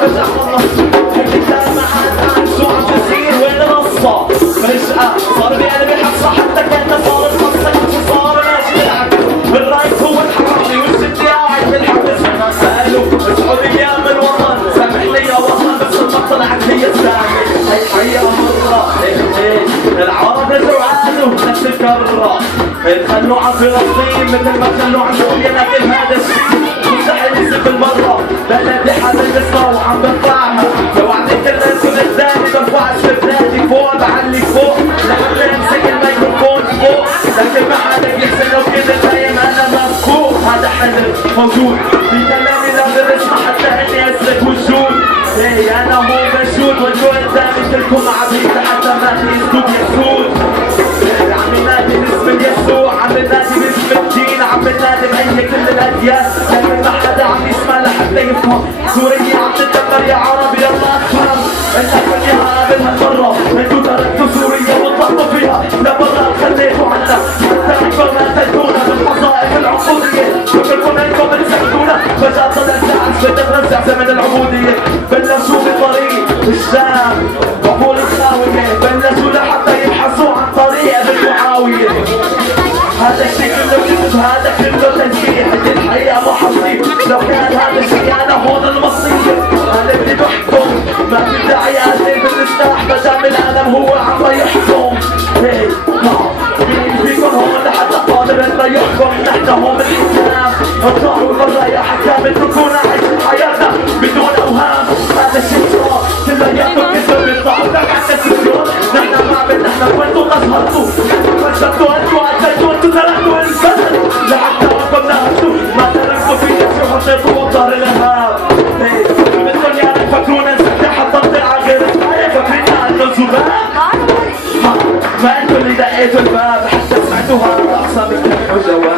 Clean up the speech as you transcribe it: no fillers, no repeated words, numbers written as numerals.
فجأة خلص الكتاب ما عاد عن شو عم بصير وين القصة فجأة صار بقلبي حصة حتى كأنه صار القصة كنت صار ماشي يلعب بالرايت هو الحرامي والست قاعد بالحبس سألوا السعودية من الوطن سامح لي يا وطن بس البطل طلعت هي الثانية هي الحقيقة مرة العرب رجعوا عادوا نفس الكرة خلوا عن فلسطين مثل ما خلوا عن سوريا لكن هذا الشيء مستحيل يصير بالمرة بلدي حامل قصة وعم برفعها لو عندك الناس قدامي برفع استبدادي فوق بعلي فوق لحتى امسك الميكروفون فوق لكن ما حدا بيحسن لو كده دايم انا مفكوك هذا حلم موجود في كلامي لا بنسمع حتى اني اسلك وجود ايه انا هو مشهود وانتو قدامي كلكم عبيد حتى ما في اسلوب يسود عم نادي باسم يسوع عم نادي باسم الدين عم نادي بأي كل الأديان لكن ما حدا عم يسمع لحتى يفهم سوريا عم تتدمر يا عربي يلا افهم انك بديها قبل هالمرة انتو تركتوا سوريا وطلعتوا فيها لبرا خليتوا عنا حتى اكبر ما اتيتونا بالقصائد العقودية وكلكم انكم بتساعدونا فجأة طلع الداعش بدنا نرجع زمن العبودية بلشوا بطريق الشام وفول الخاوية بلشوا لحتى يبحثوا عن طريق بالمعاوية هذا الشيء كله كذب هذا كله تنسيق الحقيقة مو حصري لو كان هذا الشيء انا هون المصير انا بدي بحكم ما في داعي اقلل بالسلاح مدام العالم هو عم يحكم هي مين فيكم هون لحتى قادر انه يحكم نحن هون بالاسلام اطلعوا برا يا حكام اتركونا عيش حياتنا بدون اوهام هذا الشيء صار كلياتكم كذب بيطلعوا لك عن التلفزيون نحن ما عملنا نحن وانتوا قصرتوا فجرتوا انتوا عدلتوا انتوا تركتوا البلد لحتى وقفنا انتوا ما تركتوا في نفسي وحطيتوا وطار الارهاب مثل يعني فكرونا نسكت حتى نطلع غير فكرنا انه زباب ما انتوا اللي دقيتوا الباب حتى سمعتوا هذا اقصى بكتبوا جواب